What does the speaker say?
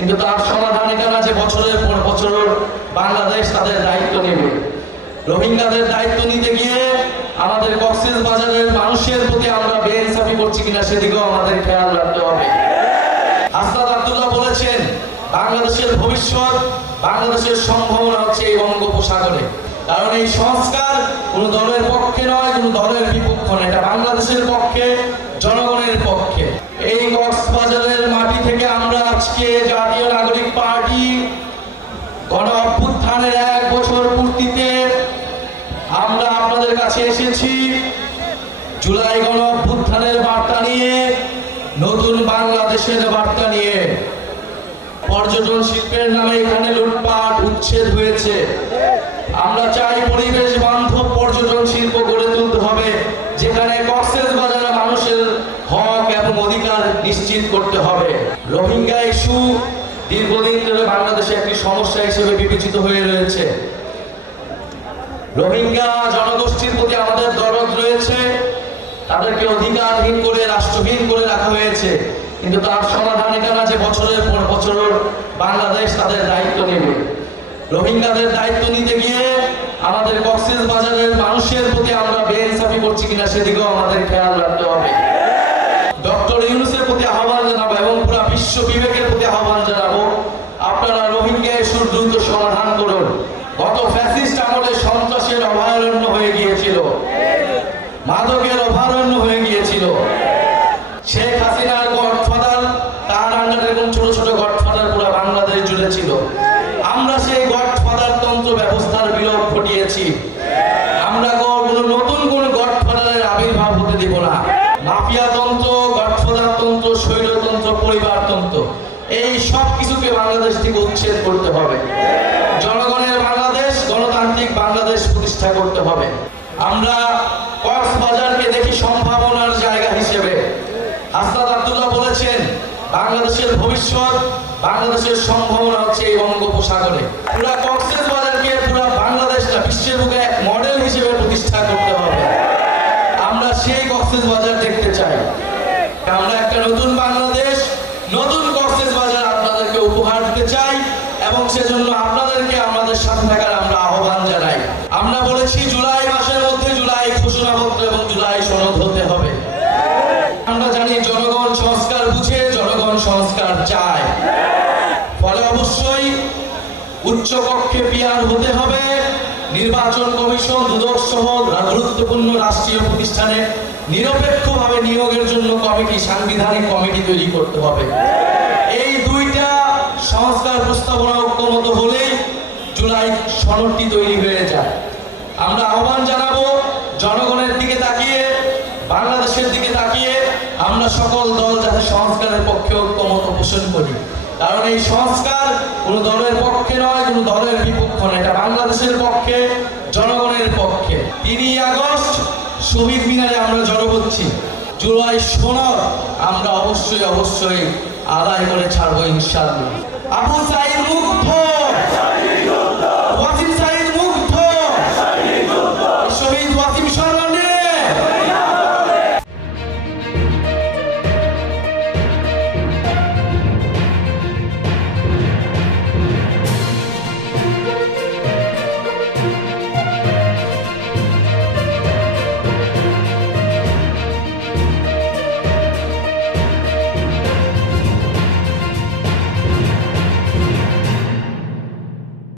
কিন্তু তার সমাধান এখানে যে বছরের পর বছর বাংলাদেশ তাদের দায়িত্ব নেবে। রোহিঙ্গাদের দায়িত্ব নিতে গিয়ে আমাদের কক্সবাজারের মানুষের প্রতি আমরা বেইনসাফি করছি কিনা সেদিকেও আমাদের খেয়াল রাখতে হবে। হাসনাত আব্দুল্লাহ বলেছেন, বাংলাদেশের ভবিষ্যৎ, বাংলাদেশের সম্ভাবনা হচ্ছে এই বঙ্গোপসাগরে। কারণ এই সংস্কার কোনো দলের পক্ষে নয়, কোনো দলের বিপক্ষ নয়, এটা বাংলাদেশের পক্ষে, জনগণের পক্ষে। এই কক্সবাজারের মাটি থেকে আমরা আজকে জাতীয় নাগরিক পার্টি গণ অভ্যুত্থানের 1 বছর পূর্তিতে আমরা আপনাদের কাছে এসেছি জুলাই গণ অভ্যুত্থানের বার্তা নিয়ে, নতুন বাংলাদেশের বার্তা নিয়ে। পর্যটন শিল্পের নামে এখানে লুটপাট উচ্ছেদ হয়েছে। আমরা চাই পরিবেশ বান্ধব পর্যটন শিল্প গড়ে তুলতে হবে, যেখানে কক্সবাজারের মানুষের হক এবং অধিকার নিশ্চিত করতে হবে। রোহিঙ্গা ইস্যু দীর্ঘদিন ধরে বাংলাদেশে একটি সমস্যা হিসেবে বিবেচিত হয়ে রয়েছে। রোহিঙ্গা জনগোষ্ঠীর প্রতি আমাদের দরদ রয়েছে, তাদেরকে অধিকারহীন করে রাষ্ট্রহীন করে রাখা হয়েছে, কিন্তু তার সমাধান এখানে যে বছরের পর বছর বাংলাদেশ তাদের দায়িত্ব নেবে। রোহিঙ্গাদের দায়িত্ব নিতে গিয়ে আমাদের কক্সবাজারের মানুষের প্রতি আমরা বেইনসাফি করছি কিনা সেদিকেও আমাদের খেয়াল রাখতে হবে। ডক্টর ইউনূসের প্রতি আহ্বান জানাবো এবং পুরো বিশ্ব বিবেকের প্রতি আহ্বান জানাবো, আপনারা রোহিঙ্গা ইস্যুর দ্রুত সমাধান করুন। গত ফ্যাসিস্ট আমলে সন্ত্রাসের অভয়ারণ্য হয়ে গিয়েছিল, মাদকের অভয়ারণ্য হয়ে গিয়েছিল। শেখ হাসিনার গডফাদার, তার আন্ডারে এরকম ছোট ছোট গডফাদার পুরো বাংলাদেশ জুড়ে ছিল। আমরা সেই গডফাদার তন্ত্র ব্যবস্থার বিলোপ ঘটিয়েছি। আমরা কোনো নতুন কোন গডফাদারের আবির্ভাব হতে দেব না। মাফিয়া তন্ত্র, গডফাদার তন্ত্র, স্বৈরতন্ত্র, পরিবারতন্ত্র, এই সব কিছুকে বাংলাদেশ থেকে উচ্ছেদ করতে হবে। জনগণের বাংলাদেশ, গণতান্ত্রিক বাংলাদেশ প্রতিষ্ঠা করতে হবে। আমরা কক্সবাজারকে দেখি সম্ভাবনার জায়গা হিসেবে। হাসনাত আব্দুল্লাহ বলেছেন, বাংলাদেশের ভবিষ্যৎ, বাংলাদেশের সম্ভাবনা হচ্ছে এই বঙ্গোপসাগরে। পুরা কক্সবাজারকে, পুরা বাংলাদেশটা বিশ্বের বুকে এক মডেল হিসেবে প্রতিষ্ঠা করতে হবে। আমরা সেই কক্সবাজার দেখতে চাই। আমরা একটা নতুন বাংলাদেশ, নতুন কক্সবাজার আপনাদেরকে উপহার দিতে চাই এবং সেজন্য আপনাদেরকে আমাদের সাথে থাকার আমরা আহ্বান জানাই। আমরা বলেছি জুলাই মাসের মধ্যে জুলাই ঘোষণাপত্র এবং জুলাই সনদ হতে হবে। আমরা জানি জনগণ সংস্কার বুঝে, জনগণ সংস্কার চায়। ফলে অবশ্যই উচ্চ কক্ষে পিয়ার হতে হবে। নির্বাচন কমিশন, দুদক সহ গুরুত্বপূর্ণ রাষ্ট্রীয় প্রতিষ্ঠানে নিরপেক্ষভাবে নিয়োগের জন্য কমিটি, সাংবিধানিক কমিটি তৈরি করতে হবে। এই দুইটা সংস্কার প্রস্তাবনা ঐক্যমত হলেই জুলাই সনদটি তৈরি হয়ে যায়। আমরা আহ্বান জানাবো, জনগণের দিকে তাকিয়ে, বাংলাদেশের দিকে তাকিয়ে আমরা সকল দল যাতে সংস্কারের পক্ষে ঐক্যমত পোষণ করি। কারণ এই সংস্কার কোনো দলের পক্ষে নয়, কোনো দলের বিপক্ষ নয়, এটা বাংলাদেশের পক্ষে, জনগণের পক্ষে। 3 আগস্ট শহীদ মিনারে আমরা জড়ো হচ্ছি। জুলাই সনদ আমরা অবশ্যই আদায় করে ছাড়বো ইনশাআল্লাহ। আবু সাঈদ মুগ্ধ।